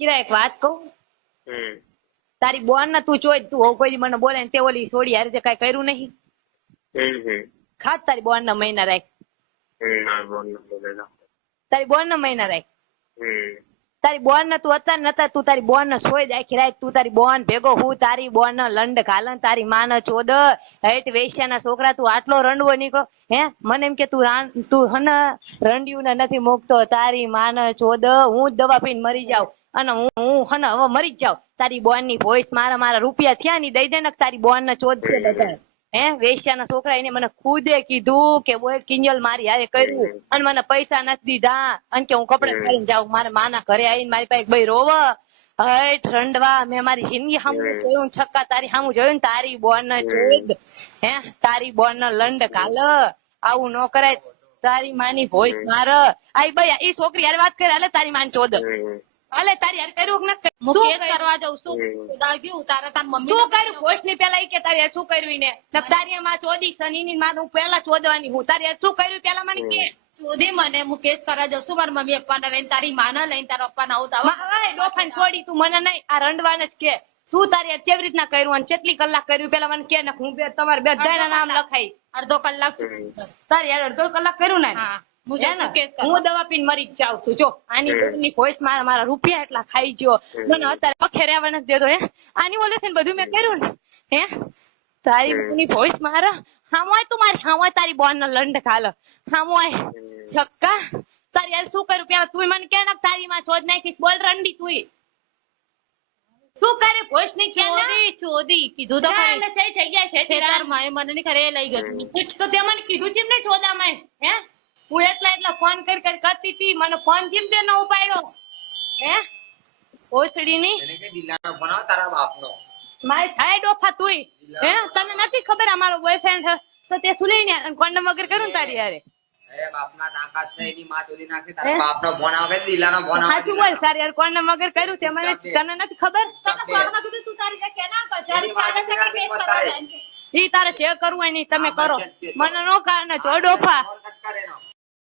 કિરા એક વાત કહું? તારી બોન ને તું જોઈ તું હવે કોઈ મને બોલે ને તે ઓલી છોડી હારે કઈ કર્યું નહીં? ખાસ તારી બોન ના મહિના રાખ. તારી બોન ના મહિના રાખ. તારી બોન ને તું અત્યારે નતા, તું તારી બોન ને સોય આખી રાત તું તારી બોન ભેગો હું, તારી બોન ને લંડ ઘાલન, તારી માં ને ચોદ, હેઠ વેશ્યાના છોકરા, તું આટલો રંડવો નીકળો. હે? મને એમ કે તું રાન, તું હન, રંડિયું ને નથી મૂકતો. તારી માં ને ચોદ, હું જ દવા પીને મરી જાઉં. અને હું હું હન, હવે મરી જ જાઉં. તારી બોનની વોઇસ મારા મારા રૂપિયા થયા ની દઈ દે ને તારી બોન ને ચોદ છે બધા હે વેશ્યાના છોકરા એને મને ખુદે કીધું કે બોલ કિંજલ મારી હારે કર્યું. અને મને પૈસા નથી દીધા. અને કે હું કપડે ખાઈને જાઉં મારે માના ઘરે આવીને મારી પાસે ભાઈ રોવ. હે ઠંડવા મેં મારી જિંદગી સામું જોયું છક્કા તારી સામું જોયું ને તારી બોન ને ચોદ હે તારી બોન ને લંડ કાલ. આવું ન કરાય. તારી માની ભોઈસ માર. આઈ ભાઈ એ છોકરી યાર વાત કરે એટલે તારી માન ચોદ. હાલે તારી હારે કર્યું કે નથી? હું કેસ કરવા જાઉં છું દાગ્યું તારા તાર મમ્મી શું કર્યું? ભોઈસની પેલા કે તારી હારે શું કર્યું ને તારી માં ચોદી શનિ ની માં હું પેલા ચોદવાની હું. તારી શું કર્યું પેલા મને કે? ચોદી મને હું કેસ કરવા જાઉં. છું મારા મમ્મી પપ્પાને લઈને તારી માને લઈને તારા પપ્પાને આવું તાવ? માં, ડોફાને છોડી તું મને નહીં. આ રંડવાને જ કે. તું તારી કેવી રીતના કર્યું અને કેટલી કલાક કર્યું પેલા મને કે હું બે તમારે બે નામ લખાઈ. અડધો કલાક. તારે તારી અડધો કલાક કર્યું ને? હા દવા પીને મરી જાઉં છું. જો આની ની વોઇસ મારા મારા રૂપિયા એટલા ખાઈ ગયો. મને અત્યારે પખે રહેવા નથી દેતો હે? આની બોલે છે ને બધું મેં કર્યું ને હે? તારી ની વોઇસ મારા? હામોય તું મારી હામોય તારી બોન નો લંડ ખાલ. હામોય. છક્કા. તારી યાર શું કર્યું? પેલા તું મને કે ને તારી માં શોધ નાખીશ. બોલ રંડી તું શું કરે voice ની કે ને? ચોરી ચોરી. કીધું તો ના, ખરી. થઈ ગયા છે તેરાર તે મને ખરે એ લઈ ગયું પૂછ તો તે મને કીધું છે ને ચોદા માય હે? હું એટલા એટલા ફોન કરી કરી કરતી હતી. મને ફોન કેમ તે ન ઉપાડ્યો? હે? ઓસડીની કે દિલાનો બનાવ તારા બાપનો? મારી થાય ડોફા તુંય. હે? તને નથી ખબર અમારો બોયફ્રેન્ડ છે? તો તે સુલી ને કોન્ડમ વગર કર્યું તારી યારે એ બાપના તાકાત છે એની માં ચોરી નાખી. તારા બાપનો ફોન આવે દિલાનો ફોન આવે સાચું બોલ તારી યાર કોન્ડમ વગર કર્યું તે મને તને નથી ખબર? તમે સ્વાગત કીધું તું તારી જગ્યાએ ના કર. તારે કેસ કરવા એ. જાય છે. ઈ તારે જે કરવું હોય ને તમે કરો. મને નો કારણે જો ડોફા